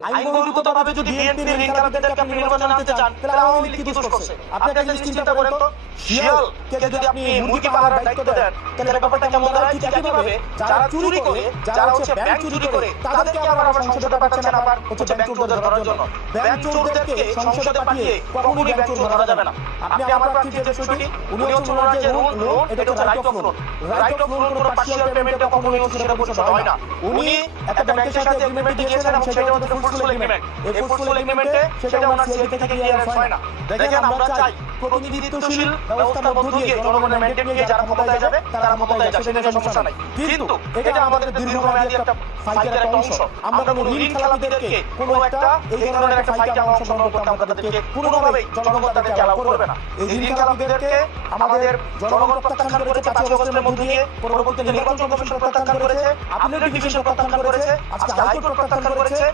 আইনগতভাবে যদি বিএনপি ঋণ খেলাপিদেরকে আপনি নির্বাচনে আনতে চান, তাহলে আওয়ামী লীগ কি দোষ করছে? আপনি একটা জিনিস চিন্তা করেন তো, শিয়ালকে যদি আপনি মুরগি পাহারার দায়িত্ব দেন, তাহলে ব্যাপারটা কেমন দাঁড়ায়? ঠিক একইভাবে যারা চুরি করে, যারা ব্যাংক চুরি করে, তাদেরকে আবার সংসদে পাঠাচ্ছেন আবার ব্যাংক চোরদের ধরার জন্য। ব্যাংক চোরদেরকে সংসদে পাঠিয়ে কখনোই ব্যাংক চোর ধরা যাবে না। আপনি আমার প্রার্থী যে বিষয়টি, উনি হচ্ছে ওনার যে লোন, এটা হচ্ছে right of loan. Right of loan কোনো পার্সিয়াল পেমেন্টে কখনোই হচ্ছে সেটা পরিশোধ হয় না। উনি একটা ব্যাংকের সাথে এগ্রিমেন্ট দিয়েছেন এবং সেটা হচ্ছে ফ্রুটফুল এগ্রিমেন্ট। এই ফ্রুটফুল এগ্রিমেন্টে সেটা ওনার সিএলপি থেকে ক্লিয়ারেন্স হয় না। দেখেন, আমরা চাই প্রতিনিধিত্বশীল ব্যবস্থার মধ্য দিয়ে জনগণের ম্যান্ডেট নিয়ে যারা ক্ষমতায় যাবে তারা ক্ষমতায় যাবে, সেটা নিয়ে সমস্যা নাই। কিন্তু এটা আমাদের দীর্ঘমেয়াদী একটা ফাইটের একটা অংশ। আমরা কোনো ঋণ খেলাপিদেরকে কোনো একটা এই ধরনের একটা ফাইটে অংশগ্রহণ করতে আমরা তাদেরকে কোনোভাবেই জনগণ তাদেরকে অ্যালাউ করবে না। এই ঋণ খেলাপিদেরকে আমাদের জনগণ প্রত্যাখ্যান করেছে 5 আগস্টের মধ্য দিয়ে, পরবর্তীতে নির্বাচন কমিশন প্রত্যাখ্যান করেছে, আপিলের ডিভিশন প্রত্যাখ্যান করেছে, আজকে হাইকোর্ট প্রত্যাখ্যান করেছে।